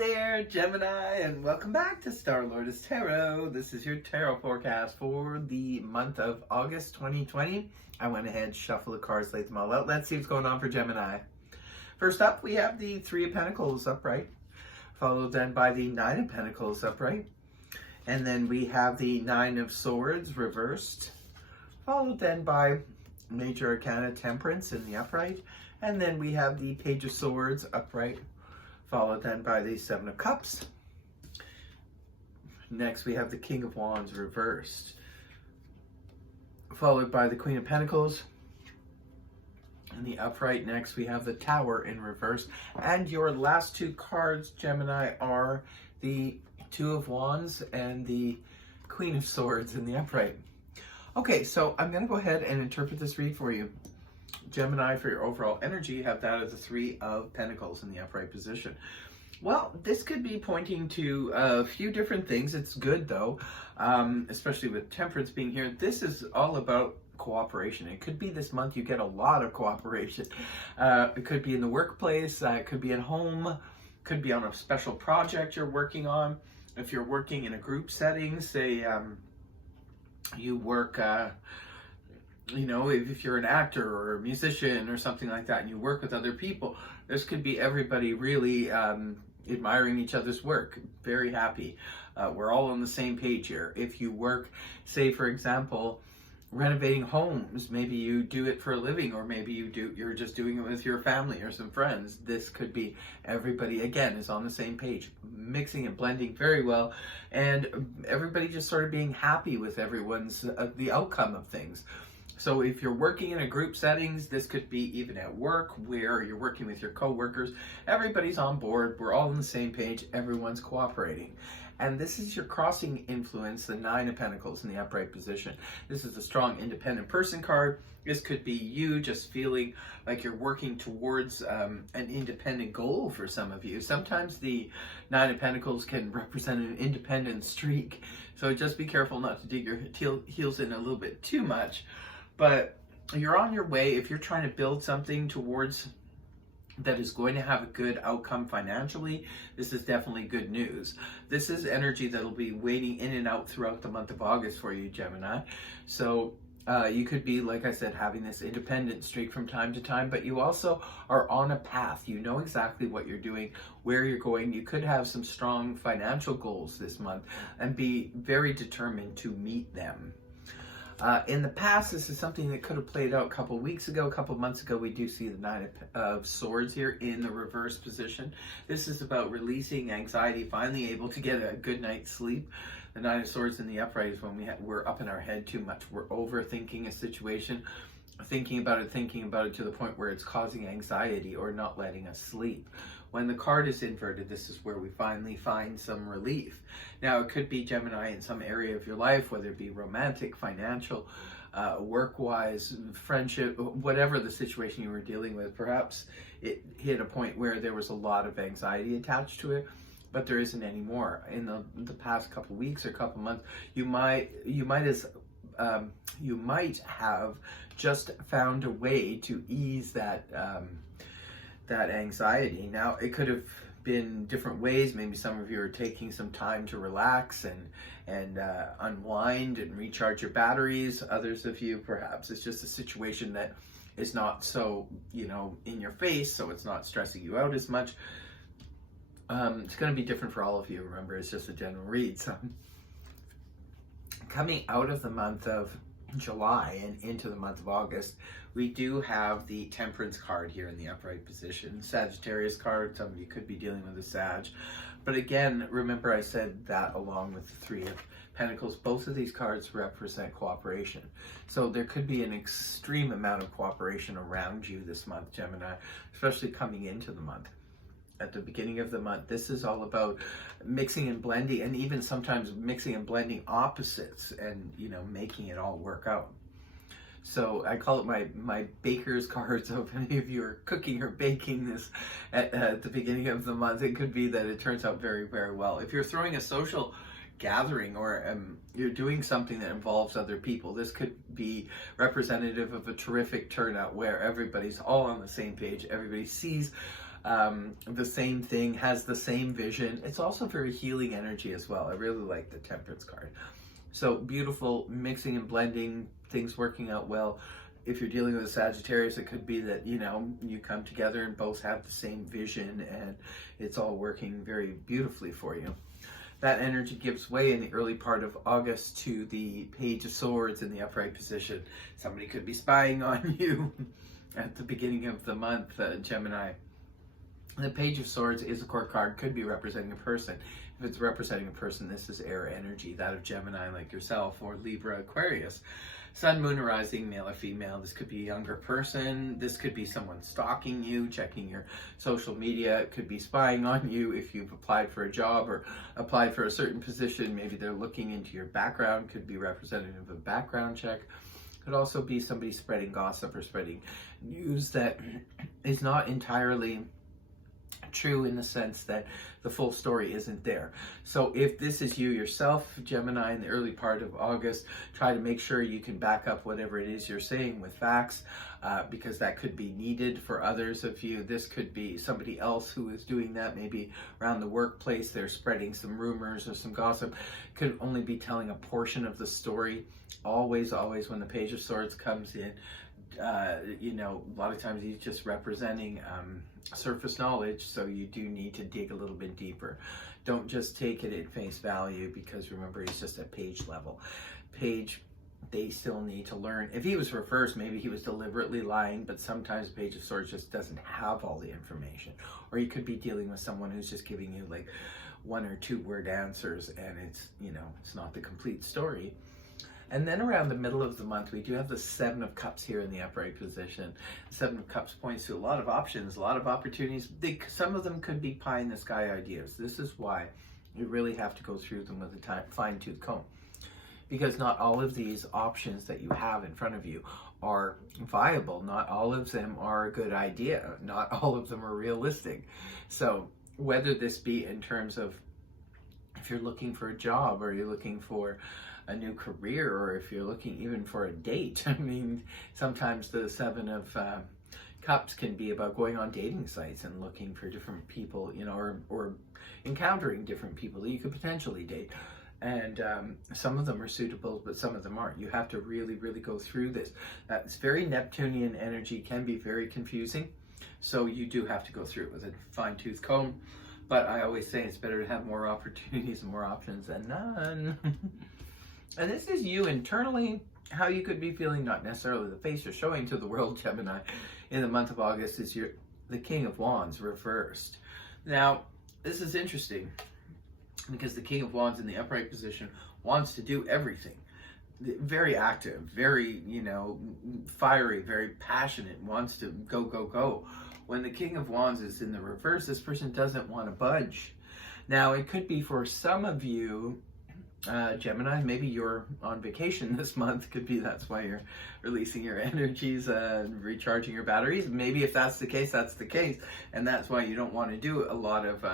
there, Gemini, and welcome back to Star Lord's Tarot. This is your tarot forecast for the month of August 2020. I went ahead, shuffled the cards, laid them all out. Let's see what's going on for Gemini. First up, we have the Three of Pentacles upright, followed then by the Nine of Pentacles upright. And then we have the Nine of Swords reversed, followed then by Major Arcana Temperance in the upright. And then we have the Page of Swords upright, followed then by the Seven of Cups. Next we have the King of Wands reversed, followed by the Queen of Pentacles in the upright. Next we have the Tower in reverse. And your last two cards, Gemini, are the Two of Wands and the Queen of Swords in the upright. Okay, so I'm going to go ahead and interpret this read for you. Gemini, for your overall energy, you have that of the Three of Pentacles in the upright position. Well, this could be pointing to a few different things. It's good, though, especially with Temperance being here. This is all about cooperation. It could be this month you get a lot of cooperation. It could be in the workplace, it could be at home, could be on a special project you're working on. If you're working in a group setting, say you work... you know, if you're an actor or a musician or something like that and you work with other people, this could be everybody really admiring each other's work, very happy. We're all on the same page here. If you work, say for example, renovating homes, maybe you do it for a living, or maybe you're just doing it with your family or some friends. This could be everybody, again, is on the same page, mixing and blending very well, and everybody just sort of being happy with everyone's, the outcome of things. So if you're working in a group settings, this could be even at work where you're working with your co-workers. Everybody's on board. We're all on the same page. Everyone's cooperating. And this is your crossing influence, the Nine of Pentacles in the upright position. This is the strong independent person card. This could be you just feeling like you're working towards an independent goal for some of you. Sometimes the Nine of Pentacles can represent an independent streak. So just be careful not to dig your heels in a little bit too much. But you're on your way if you're trying to build something towards that is going to have a good outcome financially. This is definitely good news. This is energy that'll be waiting in and out throughout the month of August for you, Gemini. So you could be, like I said, having this independent streak from time to time, but you also are on a path. You know exactly what you're doing, where you're going. You could have some strong financial goals this month and be very determined to meet them. In the past, this is something that could have played out a couple weeks ago, a couple months ago. We do see the Nine of Swords here in the reverse position. This is about releasing anxiety, finally able to get a good night's sleep. The Nine of Swords in the upright is when we're up in our head too much. We're overthinking a situation, thinking about it to the point where it's causing anxiety or not letting us sleep. When the card is inverted, this is where we finally find some relief. Now, it could be, Gemini, in some area of your life, whether it be romantic, financial, work-wise, friendship, whatever the situation you were dealing with. Perhaps it hit a point where there was a lot of anxiety attached to it, but there isn't anymore. In the past couple weeks or couple months, you might have just found a way to ease that that anxiety. Now, it could have been different ways. Maybe some of you are taking some time to relax and unwind and recharge your batteries. Others of you, perhaps it's just a situation that is not so, in your face, so it's not stressing you out as much. It's going to be different for all of you. Remember, it's just a general read. So, coming out of the month of July and into the month of August, we do have the Temperance card here in the upright position. Sagittarius card, somebody could be dealing with a Sag. But again, remember I said that along with the Three of Pentacles, both of these cards represent cooperation. So there could be an extreme amount of cooperation around you this month, Gemini, especially coming into the month. At the beginning of the month, this is all about mixing and blending, and even sometimes mixing and blending opposites and, making it all work out. So I call it my baker's card. So if any of you are cooking or baking this at the beginning of the month, it could be that it turns out very, very well. If you're throwing a social gathering or you're doing something that involves other people, this could be representative of a terrific turnout where everybody's all on the same page. Everybody sees the same thing, has the same vision. It's also very healing energy as well. I really like the Temperance card. So beautiful, mixing and blending, things working out well. If you're dealing with a Sagittarius, it could be that, you know, you come together and both have the same vision and it's all working very beautifully for you. That energy gives way in the early part of August to the Page of Swords in the upright position. Somebody could be spying on you at the beginning of the month, Gemini. The Page of Swords is a court card, could be representing a person. If it's representing a person, this is air energy, that of Gemini like yourself, or Libra, Aquarius. Sun, Moon, Rising, male or female. This could be a younger person. This could be someone stalking you, checking your social media. It could be spying on you if you've applied for a job or applied for a certain position. Maybe they're looking into your background. Could be representative of a background check. Could also be somebody spreading gossip or spreading news that is not entirely true, in the sense that the full story isn't there. So if this is you yourself, Gemini, in the early part of August, try to make sure you can back up whatever it is you're saying with facts, because that could be needed for others of you. This could be somebody else who is doing that, maybe around the workplace. They're spreading some rumors or some gossip. Could only be telling a portion of the story. Always when the Page of Swords comes in, you know, a lot of times he's just representing surface knowledge, so you do need to dig a little bit deeper. Don't just take it at face value, because remember, he's just at page level. Page, they still need to learn. If he was reversed, maybe he was deliberately lying, but sometimes Page of Swords just doesn't have all the information. Or you could be dealing with someone who's just giving you like 1 or 2 word answers, and it's, you know, it's not the complete story. And then around the middle of the month, we do have the 7 of Cups here in the upright position. The 7 of Cups points to a lot of options, a lot of opportunities. Some of them could be pie in the sky ideas. This is why you really have to go through them with a fine-tooth comb. Because not all of these options that you have in front of you are viable. Not all of them are a good idea. Not all of them are realistic. So whether this be in terms of if you're looking for a job, or you're looking for a new career, or if you're looking even for a date. I mean, sometimes the 7 of Cups can be about going on dating sites and looking for different people, you know, or encountering different people that you could potentially date. And some of them are suitable, but some of them aren't. You have to really go through this. It's very Neptunian energy, can be very confusing. So you do have to go through it with a fine-tooth comb. But I always say it's better to have more opportunities and more options than none. And this is you internally, how you could be feeling, not necessarily the face you're showing to the world, Gemini, in the month of August. Is the King of Wands reversed. Now, this is interesting, because the King of Wands in the upright position wants to do everything. Very active, very, you know, fiery, very passionate, wants to go. When the King of Wands is in the reverse, this person doesn't want to budge. Now, it could be for some of you, Gemini, maybe you're on vacation this month. Could be that's why you're releasing your energies and recharging your batteries. Maybe if that's the case, that's the case. And that's why you don't want to do a lot of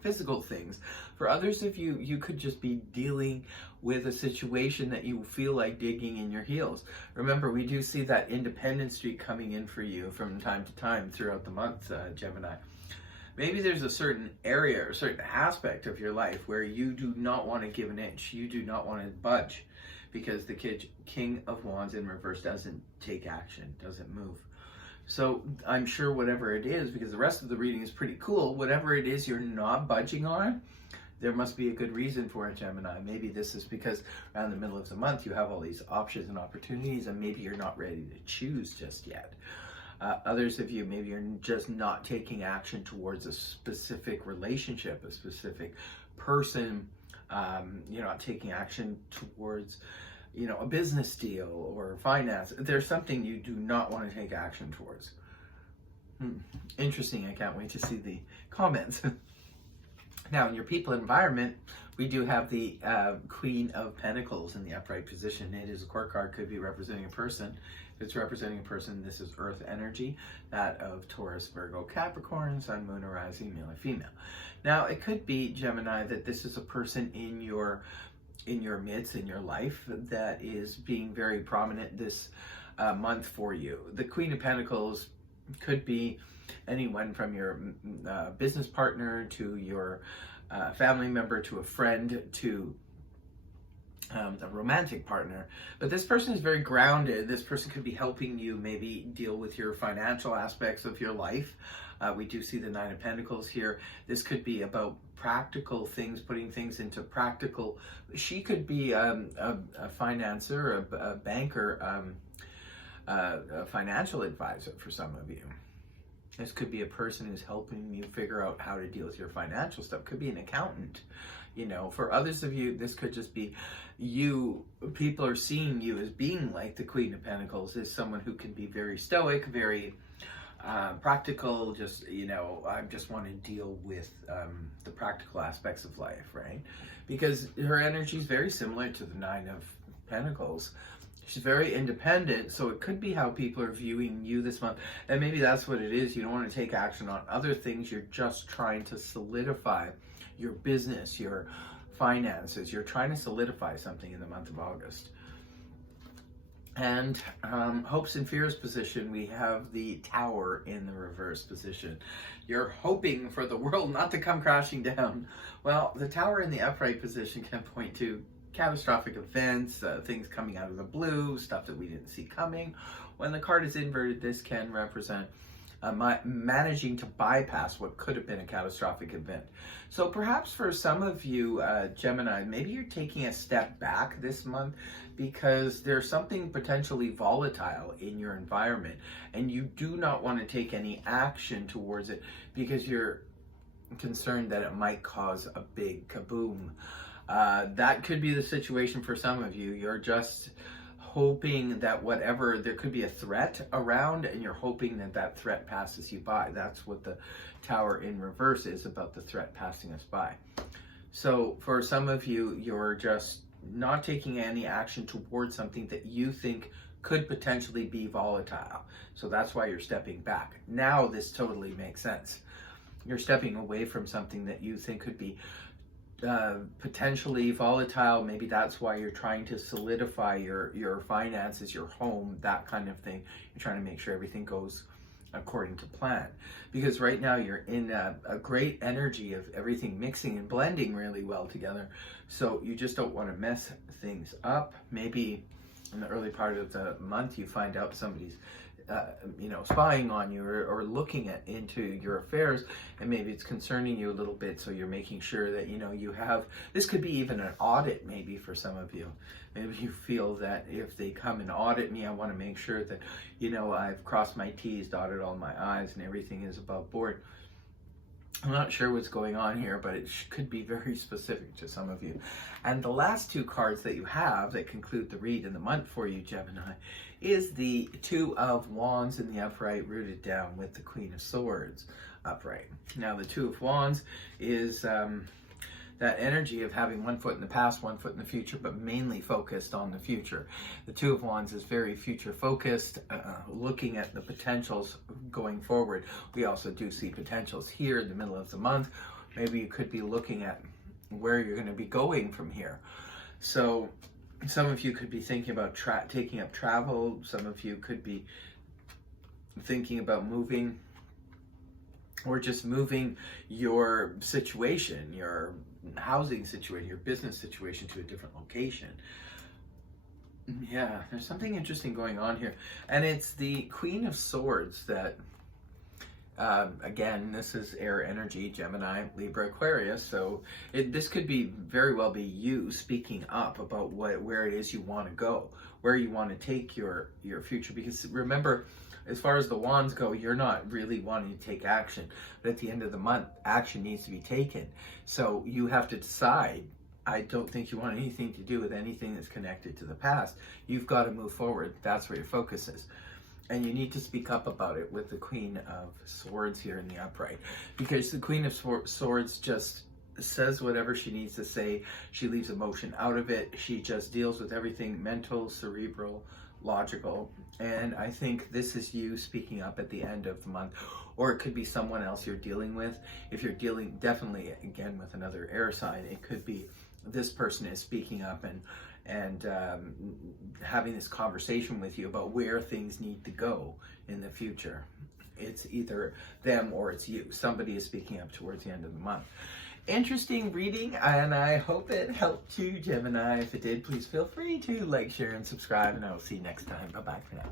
physical things. For others of you, you could just be dealing with a situation that you feel like digging in your heels. Remember, we do see that independent streak coming in for you from time to time throughout the month, Gemini. Maybe there's a certain area or certain aspect of your life where you do not want to give an inch. You do not want to budge, because the King of Wands in reverse doesn't take action, doesn't move. So I'm sure whatever it is, because the rest of the reading is pretty cool, whatever it is you're not budging on, there must be a good reason for it, Gemini. Maybe this is because around the middle of the month you have all these options and opportunities, and maybe you're not ready to choose just yet. Others of you, maybe you're just not taking action towards a specific relationship, a specific person. You're not taking action towards, you know, a business deal or finance. There's something you do not want to take action towards. Interesting. I can't wait to see the comments. Now, in your people environment, we do have the Queen of Pentacles in the upright position. It is a court card, could be representing a person. If it's representing a person, this is earth energy, that of Taurus, Virgo, Capricorn, Sun, Moon, or Rising, male or female. Now, it could be, Gemini, that this is a person in your midst, in your life, that is being very prominent this month for you. The Queen of Pentacles could be anyone from your business partner to your family member to a friend to a romantic partner. But this person is very grounded. This person could be helping you maybe deal with your financial aspects of your life. We do see the Nine of Pentacles here. This could be about practical things, putting things into practical. She could be a financer, a banker, a financial advisor for some of you. This could be a person who's helping you figure out how to deal with your financial stuff. Could be an accountant. You know, for others of you, this could just be you. People are seeing you as being like the Queen of Pentacles, is someone who can be very stoic, very practical. Just, you know, I just want to deal with the practical aspects of life, right? Because her energy is very similar to the Nine of Pentacles. She's very independent, so it could be how people are viewing you this month. And maybe that's what it is. You don't want to take action on other things. You're just trying to solidify your business, your finances. You're trying to solidify something in the month of August. And hopes and fears position, we have the Tower in the reverse position. You're hoping for the world not to come crashing down. Well, the Tower in the upright position can point to catastrophic events, things coming out of the blue, stuff that we didn't see coming. When the card is inverted, this can represent managing to bypass what could have been a catastrophic event. So perhaps for some of you, Gemini, maybe you're taking a step back this month because there's something potentially volatile in your environment and you do not want to take any action towards it because you're concerned that it might cause a big kaboom. That could be the situation for some of you. You're just hoping that whatever, there could be a threat around and you're hoping that that threat passes you by. That's what the Tower in reverse is about, the threat passing us by. So for some of you, you're just not taking any action towards something that you think could potentially be volatile. So that's why you're stepping back. Now this totally makes sense. You're stepping away from something that you think could be potentially volatile. Maybe that's why you're trying to solidify your finances, your home, that kind of thing. You're trying to make sure everything goes according to plan. Because right now you're in a great energy of everything mixing and blending really well together. So you just don't want to mess things up. Maybe in the early part of the month you find out somebody's spying on you or looking into your affairs, and maybe it's concerning you a little bit, so you're making sure that you have, this could be even an audit maybe for some of you. Maybe you feel that if they come and audit me, I want to make sure that I've crossed my T's, dotted all my I's, and everything is above board. I'm not sure what's going on here, but it could be very specific to some of you. And the last two cards that you have that conclude the read in the month for you, Gemini, is the Two of Wands in the upright, rooted down with the Queen of Swords upright. Now, the Two of Wands is that energy of having one foot in the past, one foot in the future, but mainly focused on the future. The Two of Wands is very future focused, looking at the potentials going forward. We also do see potentials here in the middle of the month. Maybe you could be looking at where you're going to be going from here. So some of you could be thinking about taking up travel. Some of you could be thinking about moving, or just moving your situation, your housing situation, your business situation to a different location. Yeah, there's something interesting going on here. And it's the Queen of Swords that, again, this is air energy, Gemini, Libra, Aquarius. So this could be very well be you speaking up about where it is you want to go, where you want to take your future. Because remember, as far as the wands go, you're not really wanting to take action. But at the end of the month, action needs to be taken. So you have to decide. I don't think you want anything to do with anything that's connected to the past. You've got to move forward. That's where your focus is. And you need to speak up about it with the Queen of Swords here in the upright. Because the Queen of Swords just says whatever she needs to say. She leaves emotion out of it. She just deals with everything mental, cerebral, logical. And I think this is you speaking up at the end of the month. Or it could be someone else you're dealing with. If you're dealing, definitely, again, with another air sign, it could be this person is speaking up and having this conversation with you about where things need to go in the future. it's either them or it's you. Somebody is speaking up towards the end of the month. Interesting reading, and I hope it helped you, Gemini. If it did, please feel free to like, share, and subscribe, and I will see you next time. Bye-bye for now.